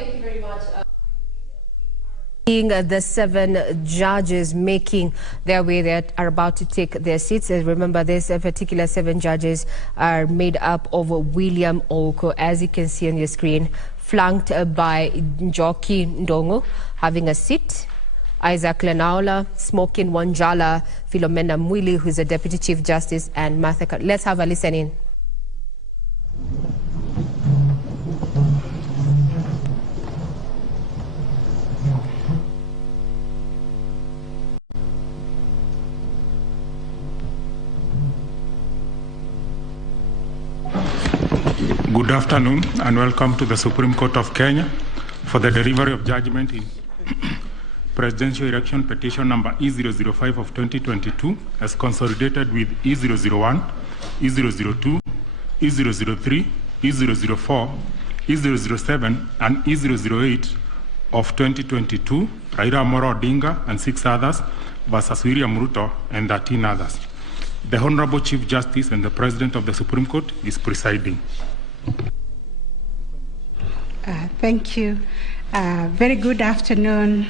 Thank you very much. The 7 judges making their way that are about to take their seats. Remember, this particular 7 judges are made up of William Oko, as you can see on your screen, flanked by Njoki Ndongo having a seat, Isaac Lenaola, Smokin Wanjala, Philomena Mwili, who's a Deputy Chief Justice, and Martha. Let's have a listen in. Good afternoon and welcome to the Supreme Court of Kenya for the delivery of judgment in Presidential Election Petition number E005 of 2022 as consolidated with E001, E002, E003, E004, E007 and E008 of 2022, Raila Amolo Odinga and 6 others versus William Ruto and 13 others. The Honorable Chief Justice and the President of the Supreme Court is presiding. Thank you. Very good afternoon,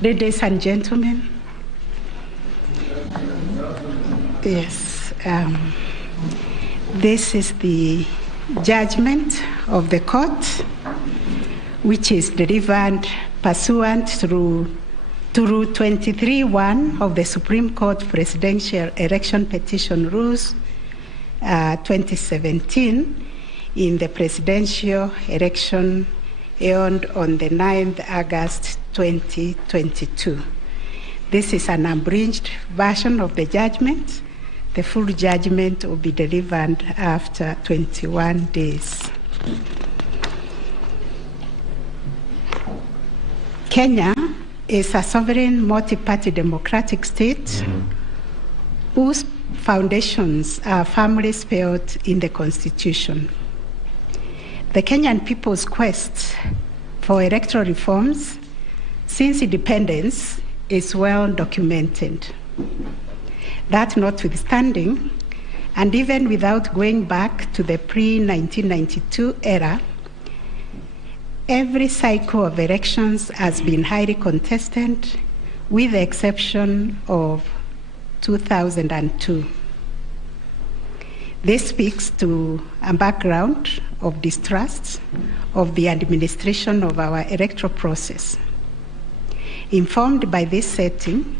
ladies and gentlemen. Yes, this is the judgment of the court, which is delivered pursuant to Rule 23(1) of the Supreme Court Presidential Election Petition Rules 2017 in the presidential election held on the 9th August 2022. This is an abridged version of the judgment. The full judgment will be delivered after 21 days. Kenya is a sovereign multi-party democratic state whose foundations are firmly spelled in the Constitution. The Kenyan people's quest for electoral reforms since independence is well documented. That notwithstanding, and even without going back to the pre-1992 era, every cycle of elections has been highly contested, with the exception of 2002. This speaks to a background of distrust of the administration of our electoral process. Informed by this setting,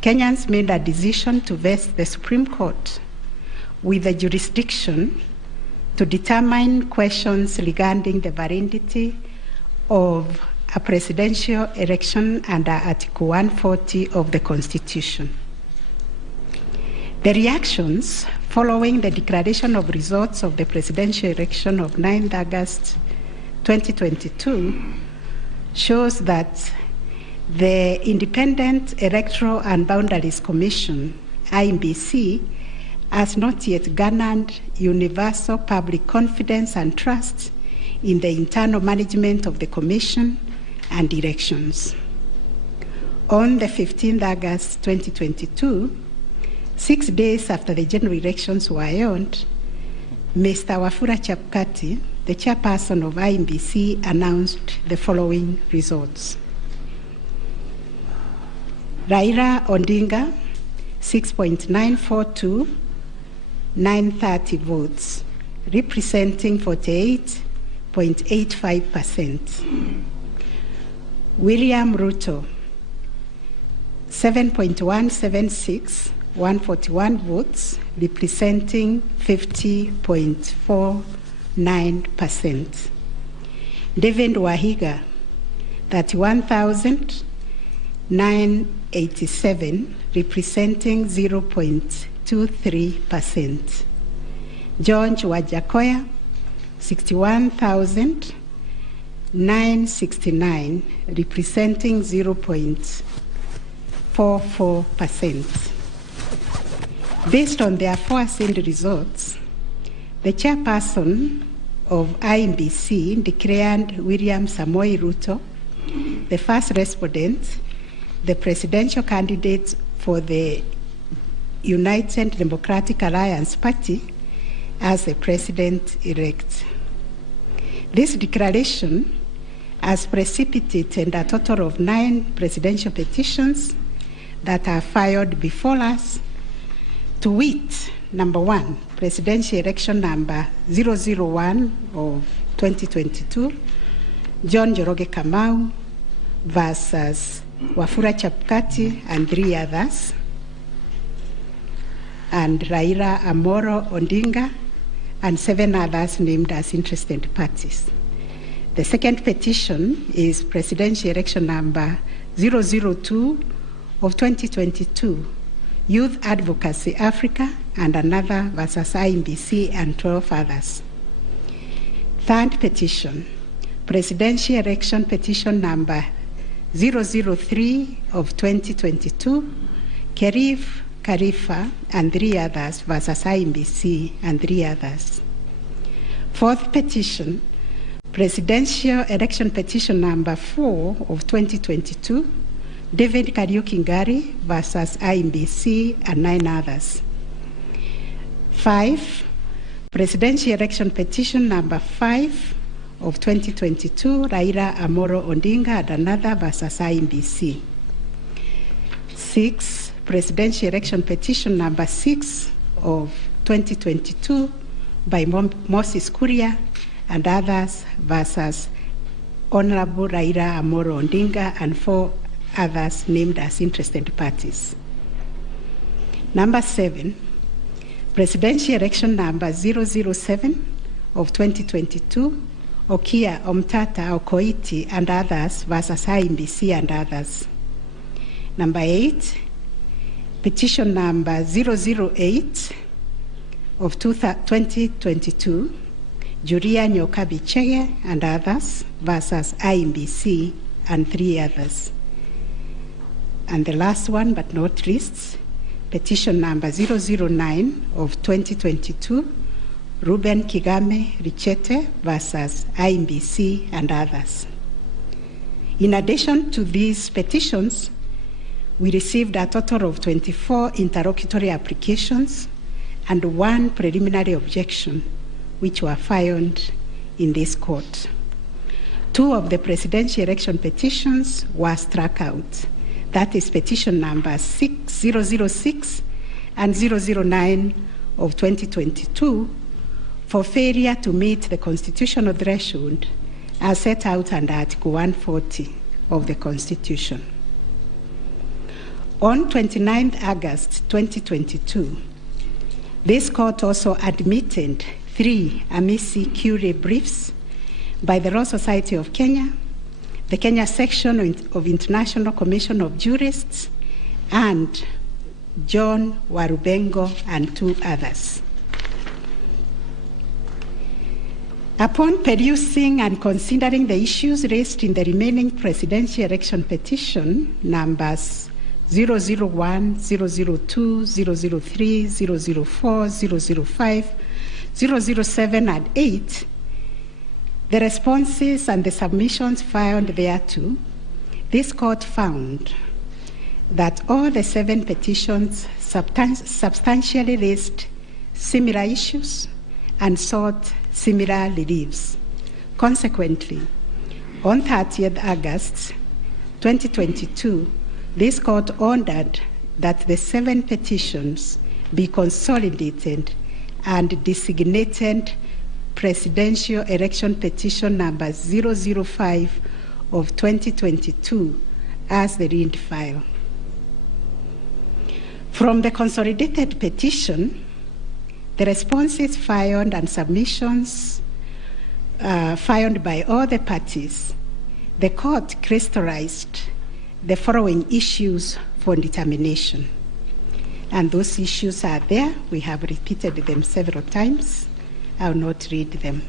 Kenyans made a decision to vest the Supreme Court with the jurisdiction to determine questions regarding the validity of a presidential election under Article 140 of the Constitution. The reactions following the declaration of results of the presidential election of 9th August 2022 shows that the Independent Electoral and Boundaries Commission, IEBC, has not yet garnered universal public confidence and trust in the internal management of the Commission and elections. On the 15th August 2022, 6 days after the general elections were held, Mr. Wafula Chebukati, the chairperson of IEBC, announced the following results. Raila Odinga, 6.942,930 votes, representing 48.85%. William Ruto, 7.176,141 votes, representing 50.49%. David Wahiga, 31,987, representing 0.23%. George Wajakoya, 61,969, representing 0.44%. Based on the aforesaid results, the chairperson of IEBC declared William Samoei Ruto the first respondent, the presidential candidate for the United Democratic Alliance Party, as the president-elect. This declaration has precipitated a total of 9 presidential petitions that are filed before us, to wit, number 1, presidential election number 001 of 2022, John Njoroge Kamau versus Wafula Chebukati and 3 others, and Raila Amolo Odinga and 7 others named as interested parties. The second petition is presidential election number 002 of 2022, Youth Advocacy Africa and another versus IMBC and 12 others. Third petition, presidential election petition number 003 of 2022, Kerif Khalifa and 3 others versus IMBC and 3 others. Fourth petition, presidential election petition number 4 of 2022, David Kariuki Ngari versus IMBC and 9 others. 5, presidential election petition number 5 of 2022, Raila Amolo Odinga and another versus IMBC. 6, presidential election petition number 6 of 2022 by Moses Kuria and others versus Honorable Raila Amolo Odinga and 4 others named as interested parties. Number 7, presidential election number 007 of 2022, Okia Omtata Okoiti and others versus IMBC and others. Number 8, petition number 008 of 2022, Julia Nyokabi Chege and others versus IMBC and 3 others. And the last one, but not least, petition number 009 of 2022, Ruben Kigame Richete versus IMBC and others. In addition to these petitions, we received a total of 24 interlocutory applications and 1 preliminary objection, which were filed in this court. 2 of the presidential election petitions were struck out. That is petition number 006 and 009 of 2022 for failure to meet the constitutional threshold as set out under Article 140 of the Constitution. On 29 August 2022, this court also admitted 3 amici curiae briefs by the Law Society of Kenya, the Kenya section of International Commission of Jurists, and John Warubengo and 2 others. Upon perusing and considering the issues raised in the remaining presidential election petition numbers 001, 002, 003, 004, 005, 007, and 8, the responses and the submissions filed thereto, this court found that all the 7 petitions substantially raised similar issues and sought similar reliefs. Consequently, on 30th August 2022, this court ordered that the 7 petitions be consolidated and designated presidential election petition number 005 of 2022 as the read file. From the consolidated petition, the responses filed and submissions filed by all the parties, the court crystallized the following issues for determination. And those issues are there. We have repeated them several times. I will not read them.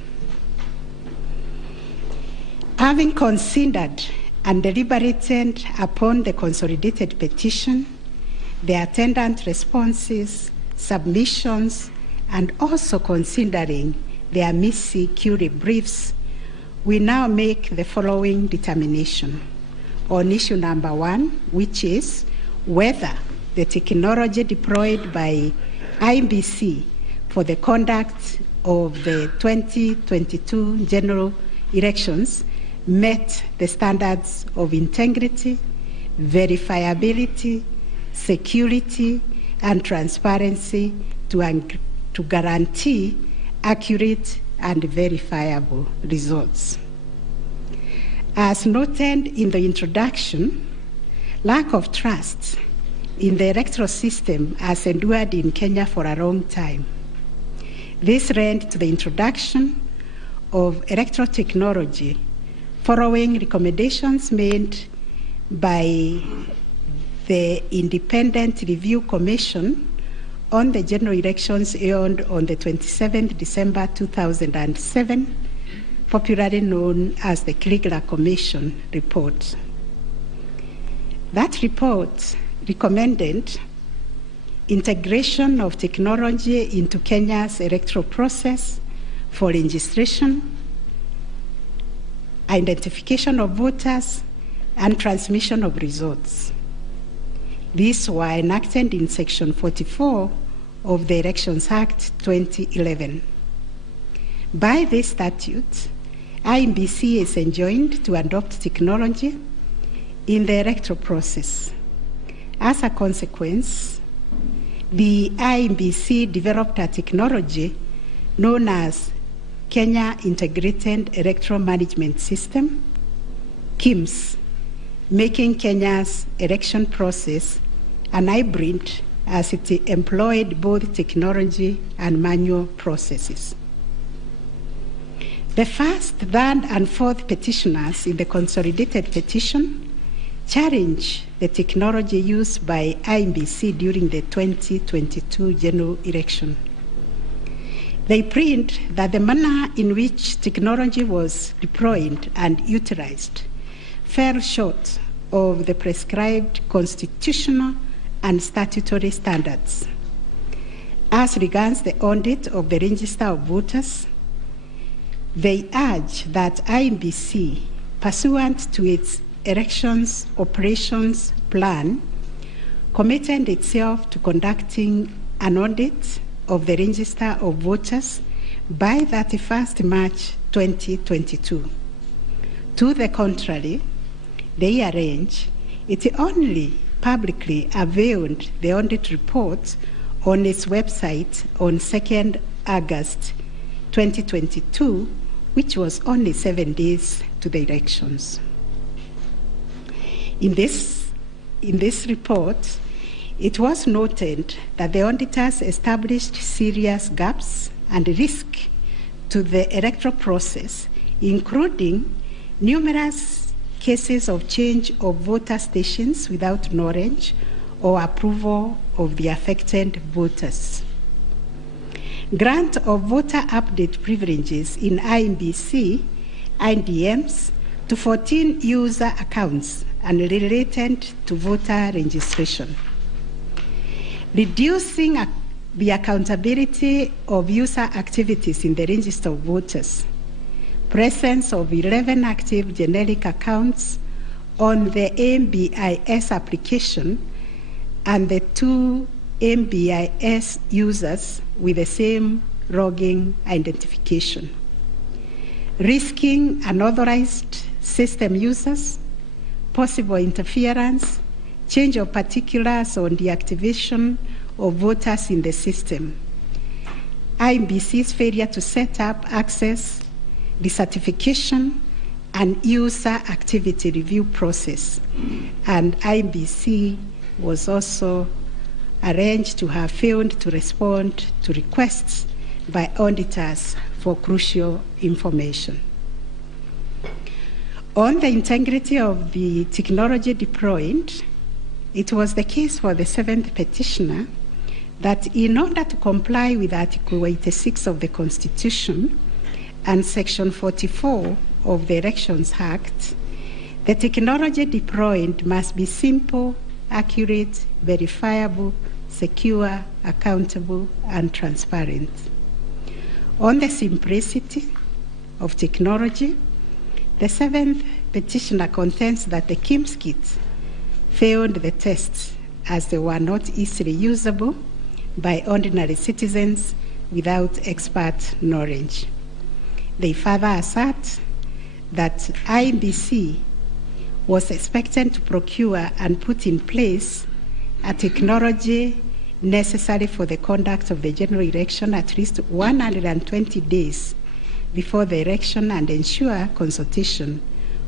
Having considered and deliberated upon the consolidated petition, the attendant responses, submissions, and also considering the amici curiae briefs, we now make the following determination on issue number 1, which is whether the technology deployed by IMBC for the conduct of the 2022 general elections met the standards of integrity, verifiability, security, and transparency to guarantee accurate and verifiable results. As noted in the introduction, lack of trust in the electoral system has endured in Kenya for a long time. This led to the introduction of electoral technology following recommendations made by the Independent Review Commission on the general elections held on the 27th December 2007, popularly known as the Kriegler Commission report. That report recommended integration of technology into Kenya's electoral process for registration, identification of voters, and transmission of results. These were enacted in Section 44 of the Elections Act 2011. By this statute, IEBC is enjoined to adopt technology in the electoral process. As a consequence, the IEBC developed a technology known as Kenya Integrated Electoral Management System, KIMS, making Kenya's election process an hybrid as it employed both technology and manual processes. The first, third, and fourth petitioners in the consolidated petition challenge the technology used by IEBC during the 2022 general election. They plead that the manner in which technology was deployed and utilized fell short of the prescribed constitutional and statutory standards. As regards the audit of the register of voters, they urge that IEBC, pursuant to its elections operations plan, committed itself to conducting an audit of the register of voters by 31st March 2022. To the contrary, they arrange it only publicly availed the audit report on its website on 2nd August 2022, which was only 7 days to the elections. In this report, it was noted that the auditors established serious gaps and risk to the electoral process, including numerous cases of change of voter stations without knowledge or approval of the affected voters. Grant of voter update privileges in IEBC, IDMs, to 14 user accounts and related to voter registration. Reducing the accountability of user activities in the register of voters. Presence of 11 active generic accounts on the MBIS application and the 2 MBIS users with the same logging identification. Risking unauthorized system users, possible interference, change of particulars on the activation of voters in the system. IEBC's failure to set up access, decertification, and user activity review process. And IEBC was also arranged to have failed to respond to requests by auditors for crucial information. On the integrity of the technology deployed, it was the case for the 7th petitioner that in order to comply with Article 86 of the Constitution and Section 44 of the Elections Act, the technology deployed must be simple, accurate, verifiable, secure, accountable, and transparent. On the simplicity of technology, the 7th petitioner contends that the KIMS kits failed the tests as they were not easily usable by ordinary citizens without expert knowledge. They further assert that IEBC was expected to procure and put in place a technology necessary for the conduct of the general election at least 120 days before the election and ensure consultation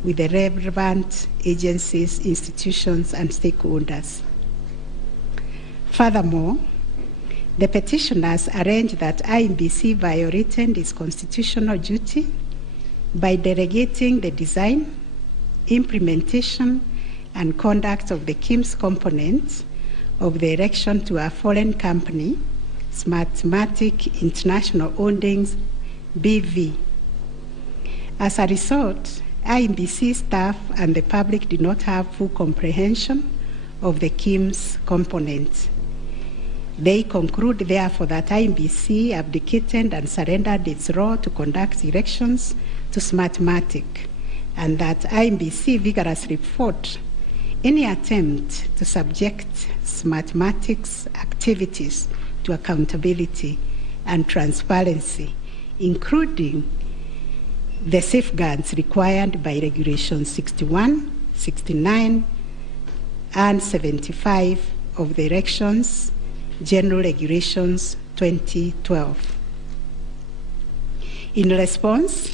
with the relevant agencies, institutions, and stakeholders. Furthermore, the petitioners arranged that IEBC violated its constitutional duty by delegating the design, implementation, and conduct of the KIMS components of the election to a foreign company, Smartmatic International Holdings, BV. As a result, IEBC staff and the public did not have full comprehension of the KIMS components. They conclude, therefore, that IEBC abdicated and surrendered its role to conduct elections to Smartmatic, and that IEBC vigorously fought any attempt to subject Smartmatic's activities to accountability and transparency, including the safeguards required by Regulations 61, 69, and 75 of the Elections General Regulations 2012. In response,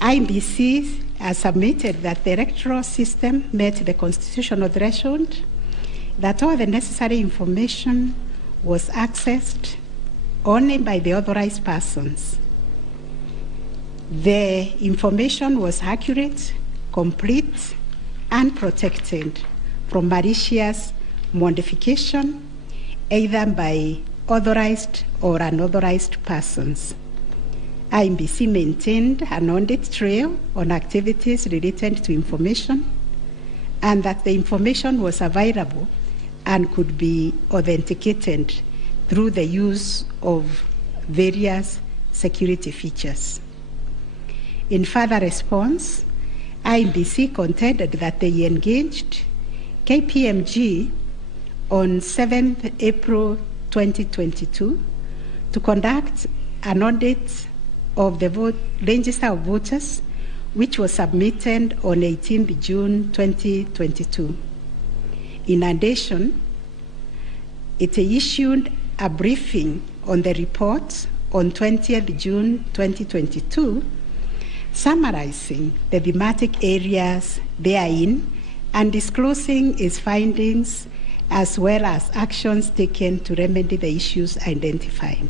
IEBC has submitted that the electoral system met the constitutional threshold, that all the necessary information was accessed only by the authorized persons. The information was accurate, complete, and protected from malicious modification, either by authorized or unauthorized persons. IEBC maintained an audit trail on activities related to information, and that the information was available and could be authenticated through the use of various security features. In further response, IEBC contended that they engaged KPMG on 7th April 2022 to conduct an audit of the register of voters, which was submitted on 18th June 2022. In addition, it issued a briefing on the report on 20th June 2022, summarizing the thematic areas therein and disclosing its findings as well as actions taken to remedy the issues identified.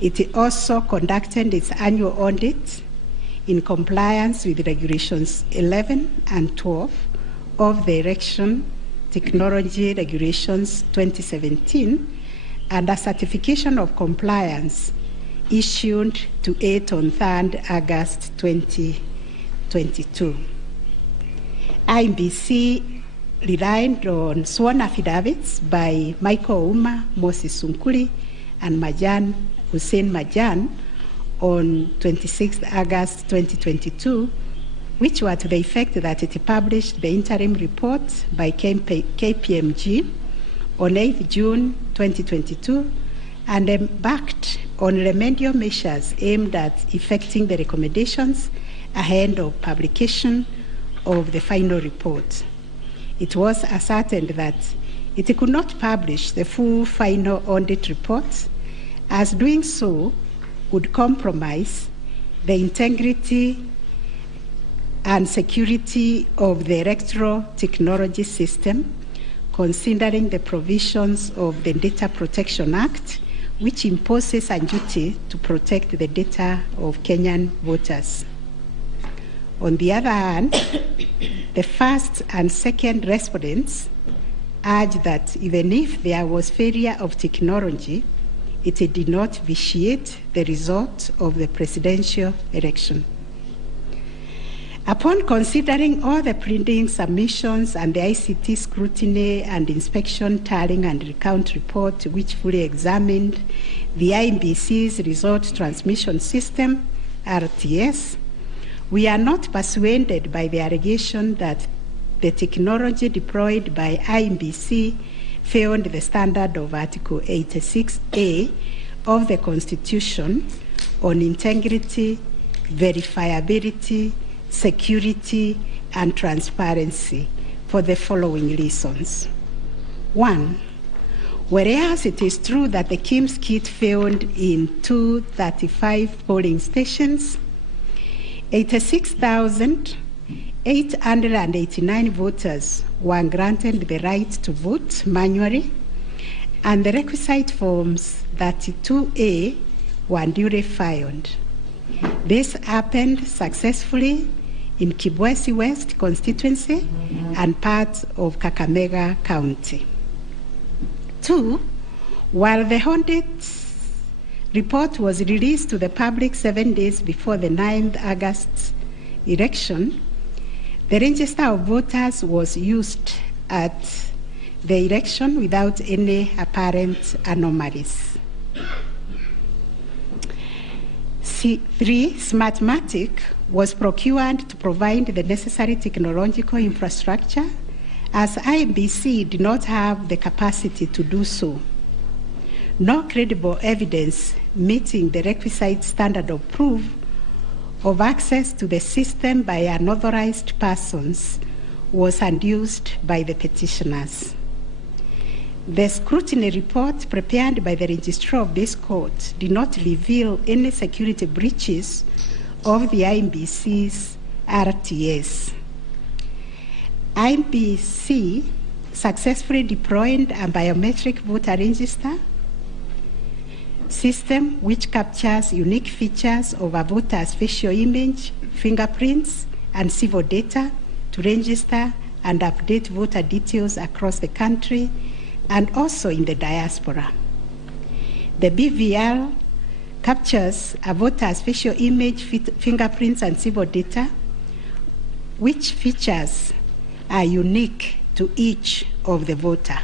It also conducted its annual audit in compliance with Regulations 11 and 12 of the Election Technology Regulations 2017 and a certification of compliance issued to it on 3rd August 2022. IEBC relied on sworn affidavits by Michael Koome, Moses Sunkuri, and Hussein Majan on 26th August 2022, which were to the effect that it published the interim report by KPMG on 8th June 2022 and embarked on remedial measures aimed at effecting the recommendations ahead of publication of the final report. It was ascertained that it could not publish the full final audit report, as doing so would compromise the integrity and security of the electoral technology system, considering the provisions of the Data Protection Act, which imposes a duty to protect the data of Kenyan voters. On the other hand, the first and second respondents urged that even if there was failure of technology, it did not vitiate the result of the presidential election. Upon considering all the pleading submissions and the ICT scrutiny and inspection tallying and recount report, which fully examined the IEBC's result transmission system, RTS, we are not persuaded by the allegation that the technology deployed by IEBC failed the standard of Article 86A of the Constitution on integrity, verifiability, security, and transparency for the following reasons. 1, whereas it is true that the KIMS kit failed in 235 polling stations, 86,889 voters were granted the right to vote manually, and the requisite forms 32A were duly filed. This happened successfully in Kibwezi West constituency and parts of Kakamega County. 2, while the audit report was released to the public 7 days before the 9th August election, the register of voters was used at the election without any apparent anomalies. 3, Smartmatic was procured to provide the necessary technological infrastructure, as IEBC did not have the capacity to do so. No credible evidence meeting the requisite standard of proof of access to the system by unauthorized persons was adduced by the petitioners. The scrutiny report prepared by the registrar of this court did not reveal any security breaches of the IEBC's RTS. IEBC successfully deployed a biometric voter register system which captures unique features of a voter's facial image, fingerprints, and civil data to register and update voter details across the country and also in the diaspora. The BVR captures a voter's facial image, fingerprints, and civil data, which features are unique to each of the voter.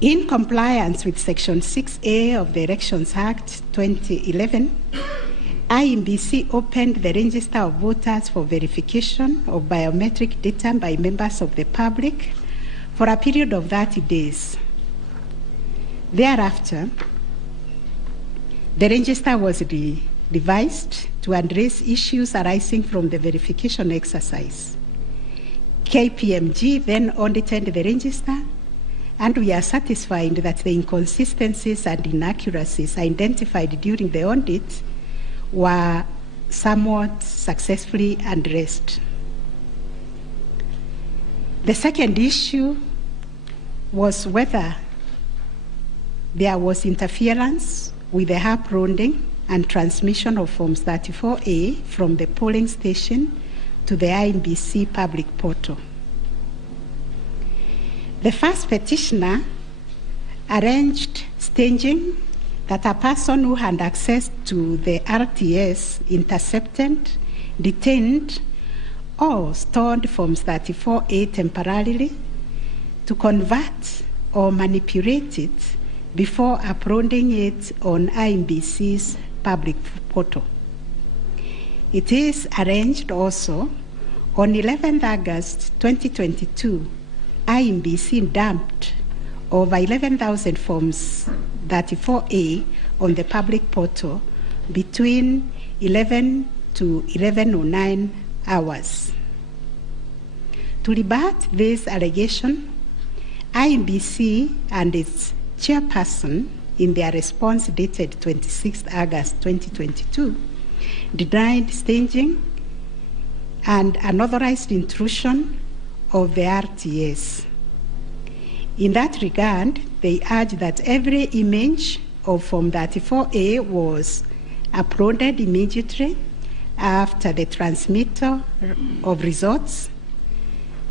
In compliance with Section 6A of the Elections Act 2011, IEBC opened the register of voters for verification of biometric data by members of the public for a period of 30 days. Thereafter, the register was revised to address issues arising from the verification exercise. KPMG then audited the register, and we are satisfied that the inconsistencies and inaccuracies identified during the audit were somewhat successfully addressed. The second issue was whether there was interference with the uploading and transmission of Forms 34A from the polling station to the IEBC public portal. The first petitioner arranged staging that a person who had access to the RTS intercepted, detained, or stored Forms 34A temporarily to convert or manipulate it before uploading it on IEBC's public portal. It is arranged also on 11th August 2022, IEBC dumped over 11,000 Forms 34A on the public portal between 11 to 11:09 hours. To rebut this allegation, IEBC and its chairperson, in their response dated 26th August 2022, denied staging and unauthorized intrusion of the RTS. In that regard, they urged that every image of Form 34A was uploaded immediately after the transmittal of results.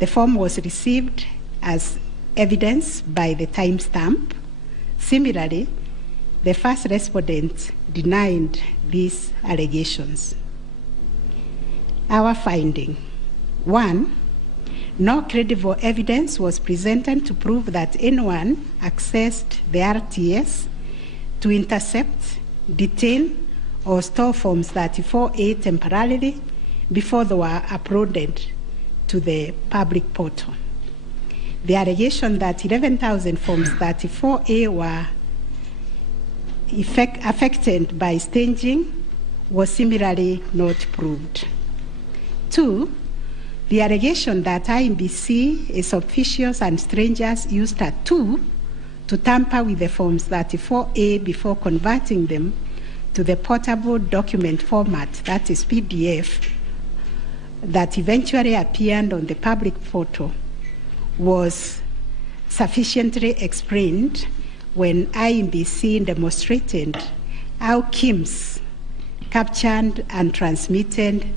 The form was received as evidence by the timestamp. Similarly, the first respondent denied these allegations. Our finding: 1, no credible evidence was presented to prove that anyone accessed the RTS to intercept, detain, or store Forms 34A temporarily before they were uploaded to the public portal. The allegation that 11,000 Forms 34A were affected by staging was similarly not proved. 2, the allegation that IEBC, its officials and strangers used a tool to tamper with the Forms 34A before converting them to the portable document format, that is PDF, that eventually appeared on the public portal, was sufficiently explained when IEBC demonstrated how KIMS captured and transmitted